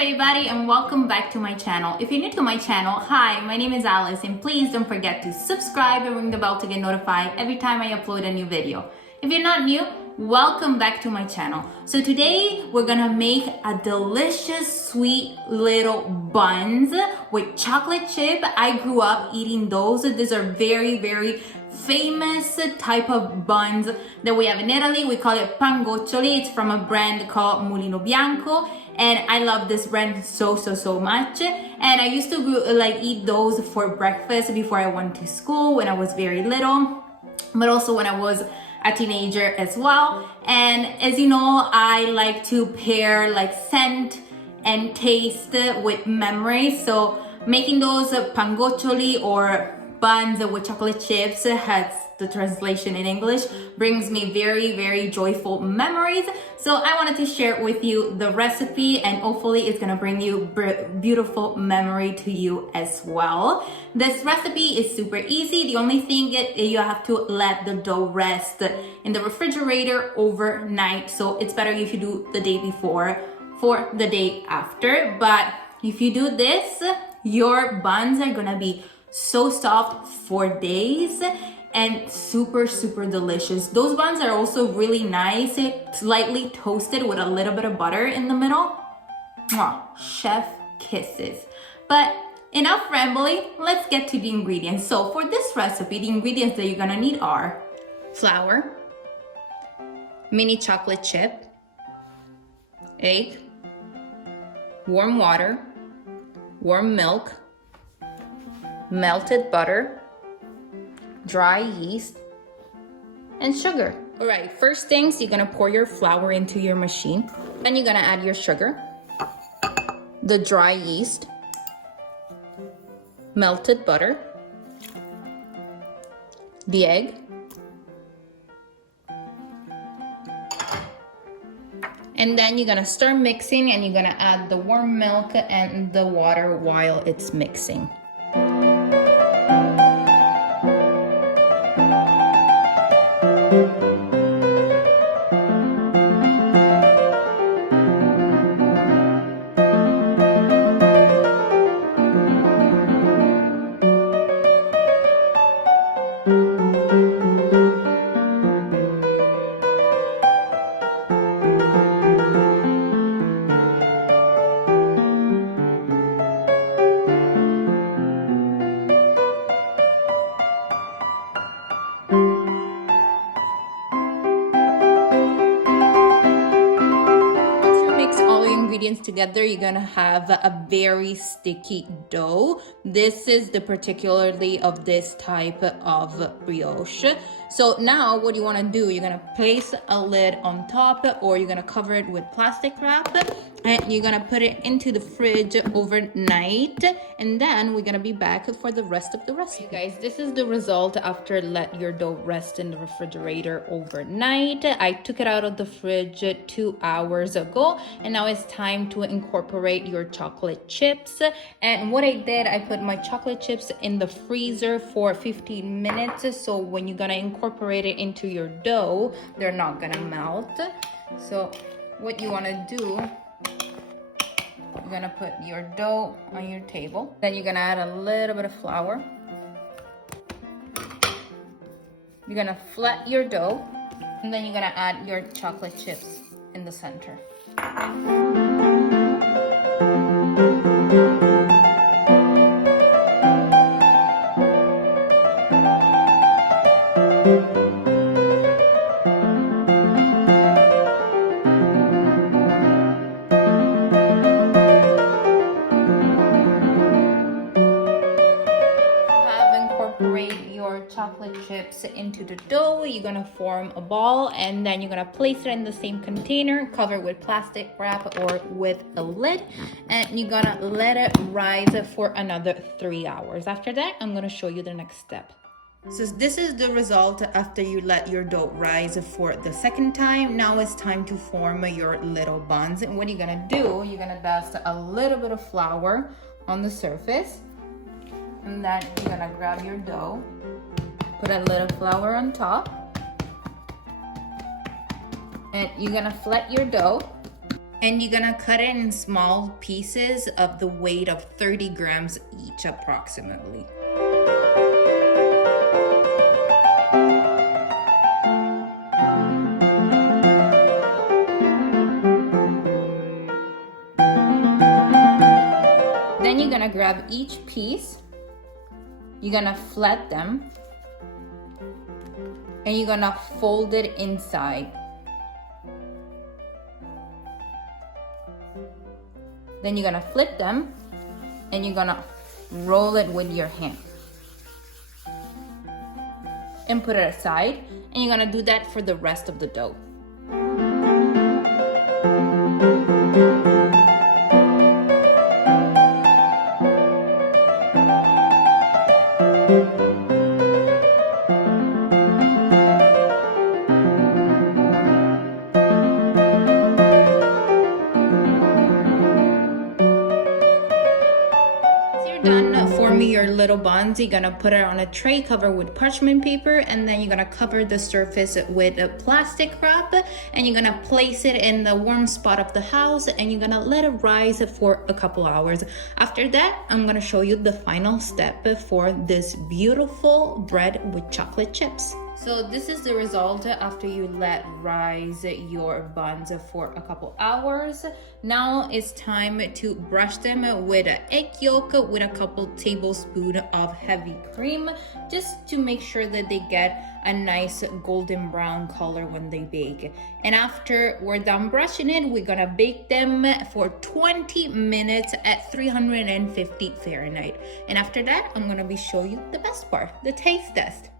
everybody and welcome back to my channel. If you're new to my channel, hi, my name is Alice and please don't forget to subscribe and ring the bell to get notified every time I upload a new video. If you're not new, welcome back to my channel. So today we're gonna make a delicious sweet little buns with chocolate chip. I grew up eating those. These are very famous type of buns that we have in Italy. We call it GOCCIOLI. It's from a brand called Mulino Bianco, and I love this brand so much. And I used to eat those for breakfast before I went to school when I was very little, but also when I was a teenager as well. And as you know, I like to pair scent and taste with memory. So making those pangoccioli or buns with chocolate chips, has the translation in English, brings me very joyful memories. So I wanted to share with you the recipe, and hopefully it's gonna bring you beautiful memory to you as well. This recipe is super easy. The only thing is you have to let the dough rest in the refrigerator overnight. So it's better if you do the day before for the day after. But if you do this, your buns are gonna be so soft for days and super delicious. Those buns are also really nice, slightly toasted with a little bit of butter in the middle. Mwah, chef kisses. But enough rambling, let's get to the ingredients. So for this recipe, the ingredients that you're gonna need are flour, mini chocolate chip, egg, warm water, warm milk, melted butter, dry yeast, and sugar. All right, first things, you're gonna pour your flour into your machine. Then you're gonna add your sugar, the dry yeast, melted butter, the egg, and then you're gonna start mixing, and you're gonna add the warm milk and the water while it's mixing. Together, you're gonna have a very sticky dough. This is the particularly of this type of brioche. So now what you want to do, you're gonna place a lid on top, or you're gonna cover it with plastic wrap, and you're gonna put it into the fridge overnight, and then we're gonna be back for the rest of the recipe. Okay, guys, this is the result after let your dough rest in the refrigerator overnight. I took it out of the fridge 2 hours ago, and now it's time to incorporate your chocolate chips. And what I did, I put my chocolate chips in the freezer for 15 minutes, so when you're gonna incorporate it into your dough, they're not gonna melt. So what you want to do, you're gonna put your dough on your table, then you're gonna add a little bit of flour, you're gonna flat your dough, and then you're gonna add your chocolate chips in the center. Chocolate chips into the dough, you're gonna form a ball, and then you're gonna place it in the same container, cover with plastic wrap or with a lid, and you're gonna let it rise for another 3 hours. After that, I'm gonna show you the next step. So this is the result after you let your dough rise for the second time. Now it's time to form your little buns. And what you're gonna do, you're gonna dust a little bit of flour on the surface, and then you're gonna grab your dough, put a little flour on top, and you're gonna flat your dough, And you're gonna cut it in small pieces of the weight of 30 grams each approximately. Then you're gonna grab each piece, you're gonna flat them, and you're gonna fold it inside. Then you're gonna flip them and you're gonna roll it with your hand and put it aside, and you're gonna do that for the rest of the dough. Done forming your little buns, you're gonna put it on a tray covered with parchment paper, and then you're gonna cover the surface with a plastic wrap, and you're gonna place it in the warm spot of the house, and you're gonna let it rise for a couple hours. After that, I'm gonna show you the final step for this beautiful bread with chocolate chips. So this is the result after you let rise your buns for a couple hours. Now it's time to brush them with an egg yolk with a couple tablespoons of heavy cream, just to make sure that they get a nice golden brown color when they bake. And after we're done brushing it, we're gonna bake them for 20 minutes at 350 Fahrenheit. And after that, I'm gonna be showing you the best part, the taste test.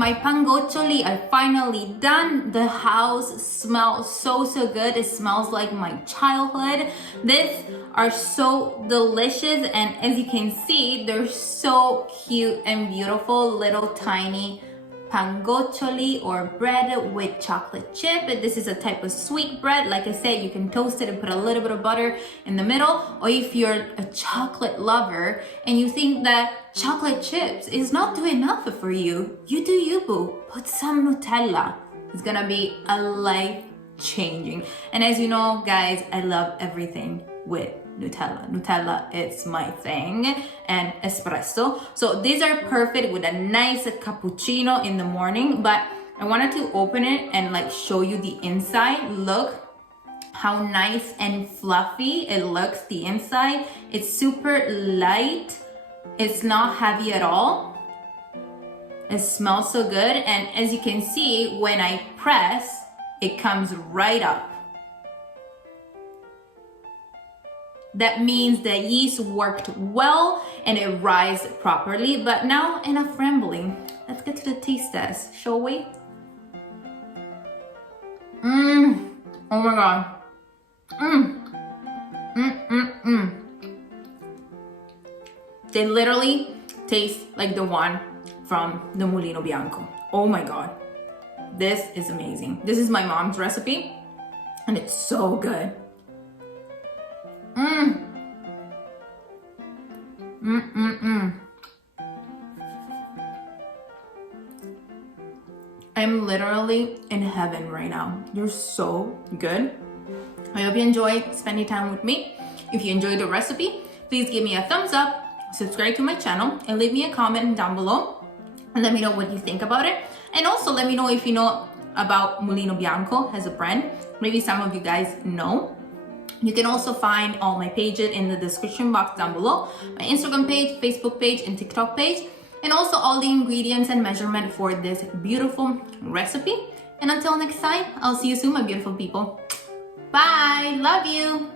My pangoccioli are finally done. The house smells so good. It smells like my childhood. These are so delicious, and as you can see, they're so cute and beautiful, little tiny pangoccioli, or bread with chocolate chip. This is a type of sweet bread. Like I said, you can toast it and put a little bit of butter in the middle, or if you're a chocolate lover and you think that chocolate chips is not doing enough for you, you do you, boo. Put some Nutella. It's gonna be a life changing. And as you know, guys, I love everything with Nutella. Nutella is my thing, and espresso. So these are perfect with a nice cappuccino in the morning, but I wanted to open it and like show you the inside. Look how nice and fluffy it looks, the inside. It's super light. It's not heavy at all. It smells so good, and as you can see, when I press, it comes right up. That means the yeast worked well and it rise properly. But now enough rambling. Let's get to the taste test, shall we? Oh my god. They literally taste like the one from the Mulino Bianco. Oh my god. This is amazing. This is my mom's recipe and it's so good. I'm literally in heaven right now. You're so good. I hope you enjoy spending time with me. If you enjoyed the recipe, please give me a thumbs up, subscribe to my channel, and leave me a comment down below and let me know what you think about it. And also let me know if you know about Mulino Bianco as a brand. Maybe some of you guys know. You can also find all my pages in the description box down below. My Instagram page, Facebook page, and TikTok page. And also all the ingredients and measurement for this beautiful recipe. And until next time, I'll see you soon, my beautiful people. Bye, love you.